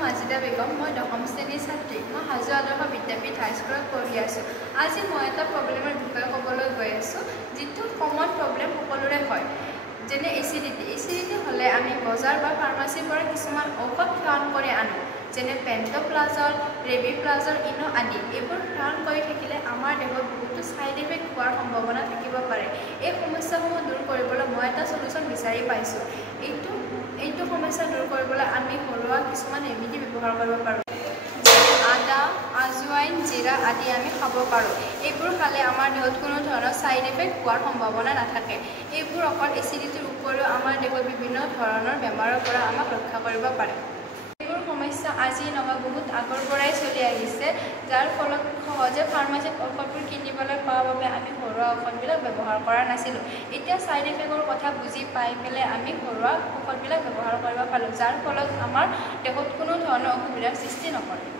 মাজিদা বেগম মই দশম শ্ৰেণীৰ ছাত্ৰী মই হাজো আদৰ্শ বিদ্যাপীঠ হাইস্কুলত পঢ়ি আছোঁ আজি মই এটা প্ৰব্লেমৰ বিষয়ে ক'বলৈ গৈ আছোঁ যিটো কমন প্ৰব্লেম সকলোৰে হয় যেনে এচিডিটি হ'লে আমি বজাৰ বা ফাৰ্মাচীৰ পৰা কিছুমান ঔষধ সেৱন কৰি আনো যেনে পেণ্ট'প্লাজল ৰেবিপ্লাজল ইনো আদি এইবোৰ সেৱন কৰি থাকিলে আমাৰ দেহত বহুতো ছাইড ইফেক্ট হোৱাৰ সম্ভাৱনা থাকিব পাৰে এই সমস্যাসমূহ দূৰ কৰিবলৈ মই এটা সলিউশ্যন বিচাৰি পাইছোঁ এইটো সমস্যা দূৰ কৰিবলৈ আমি ঘৰুৱা কিছুমান ৰেমেডি ব্যৱহাৰ কৰিব পাৰোঁ আদা আজৱাইন জিৰা আদি আমি খাব পাৰোঁ এইবোৰ খালে আমাৰ দেহত কোনো ধৰণৰ ছাইড ইফেক্ট হোৱাৰ সম্ভাৱনা নাথাকে এইবোৰ অকল এচিডিটিৰ উপৰিও আমাৰ দেহত বিভিন্ন ধৰণৰ বেমাৰৰ পৰা আমাক ৰক্ষা কৰিব পাৰে এইবোৰ সমস্যা আজি নহয় বহুত আগৰ পৰাই চলি আহিছে যাৰ ফলত সহজে ফাৰ্মাচীত ঔষধবোৰ কিনিবলৈ পোৱাৰ বাবে আমি ঘৰুৱা ঔষধবিলাক ব্যৱহাৰ কৰা নাছিলোঁ এতিয়া ছাইড ইফেক্টৰ কথা বুজি পাই পেলাই আমি ঘৰুৱা ঔষধবিলাক ব্যৱহাৰ কৰিব পাৰোঁ যাৰ ফলত আমাৰ দেহত কোনো ধৰণৰ অসুবিধাৰ সৃষ্টি নকৰে